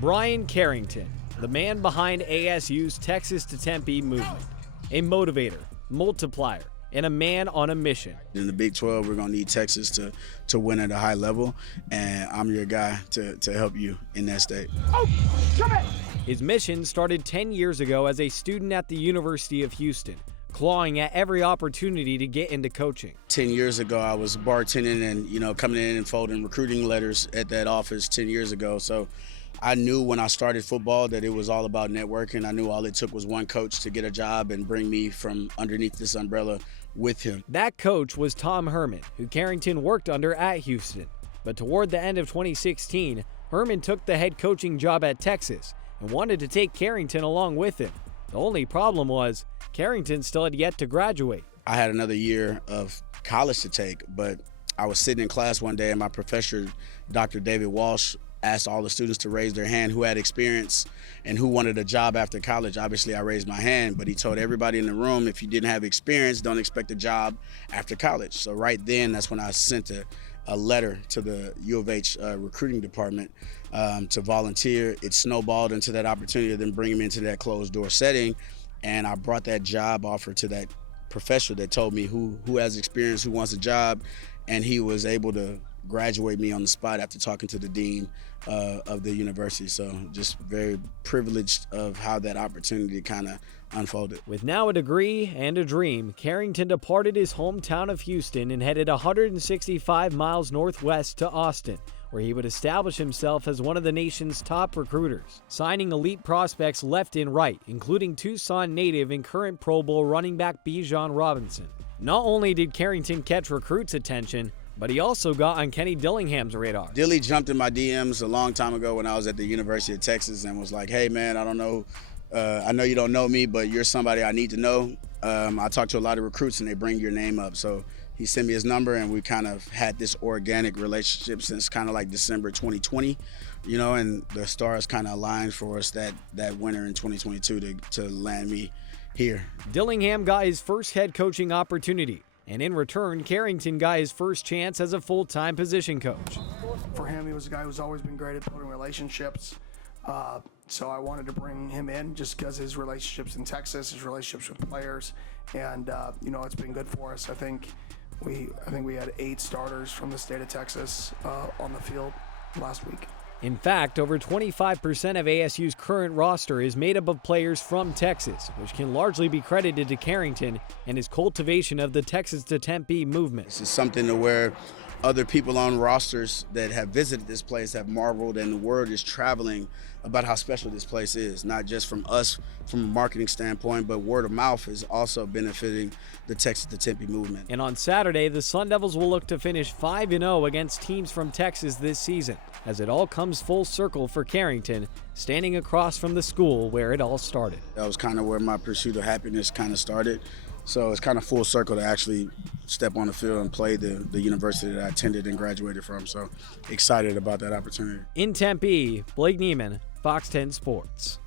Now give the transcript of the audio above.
Bryan Carrington, the man behind ASU's Texas to Tempe movement, a motivator, multiplier, and a man on a mission. In the Big 12, we're going to need Texas to win at a high level, and I'm your guy to help you in that state. His mission started 10 years ago as a student at the University of Houston, clawing at every opportunity to get into coaching. 10 years ago, I was bartending and, coming in and folding recruiting letters at that office 10 years ago. So I knew when I started football that it was all about networking. I knew all it took was one coach to get a job and bring me from underneath this umbrella with him. That coach was Tom Herman, who Carrington worked under at Houston. But toward the end of 2016, Herman took the head coaching job at Texas and wanted to take Carrington along with him. The only problem was Carrington still had yet to graduate. I had another year of college to take, but I was sitting in class one day and my professor, Dr. David Walsh, asked all the students to raise their hand who had experience and who wanted a job after college. Obviously, I raised my hand, but he told everybody in the room, if you didn't have experience, don't expect a job after college. So right then, that's when I sent a letter to the U of H recruiting department to volunteer. It snowballed into that opportunity to then bring him into that closed door setting. And I brought that job offer to that professor that told me who has experience, who wants a job, and he was able to graduate me on the spot after talking to the dean of the university. So just very privileged of how that opportunity kind of unfolded. With now a degree and a dream, Carrington departed his hometown of Houston and headed 165 miles northwest to Austin, where he would establish himself as one of the nation's top recruiters, signing elite prospects left and right, including Tucson native and current Pro Bowl running back Bijan Robinson. Not only did Carrington catch recruits' attention, but he also got on Kenny Dillingham's radar. Dilly jumped in my DMs a long time ago when I was at the University of Texas and was like, hey man, I don't know, I know you don't know me, but you're somebody I need to know. I talk to a lot of recruits and they bring your name up. So he sent me his number and we kind of had this organic relationship since kind of like December 2020, and the stars kind of aligned for us that winter in 2022 to land me here. Dillingham got his first head coaching opportunity, and in return, Carrington got his first chance as a full-time position coach. For him, he was a guy who's always been great at building relationships. So I wanted to bring him in just because his relationships in Texas, his relationships with players, and it's been good for us. I think we had 8 starters from the state of Texas on the field last week. In fact, over 25% of ASU's current roster is made up of players from Texas, which can largely be credited to Carrington and his cultivation of the Texas to Tempe movement. This is something to where other people on rosters that have visited this place have marveled, and the word is traveling about how special this place is, not just from us from a marketing standpoint, but word of mouth is also benefiting the Texas to Tempe movement. And on Saturday, the Sun Devils will look to finish 5-0 against teams from Texas this season, as it all comes full circle for Carrington, standing across from the school where it all started. That was kind of where my pursuit of happiness kind of started. So it's kind of full circle to actually step on the field and play the university that I attended and graduated from. So excited about that opportunity. In Tempe, Blake Neiman, Fox 10 Sports.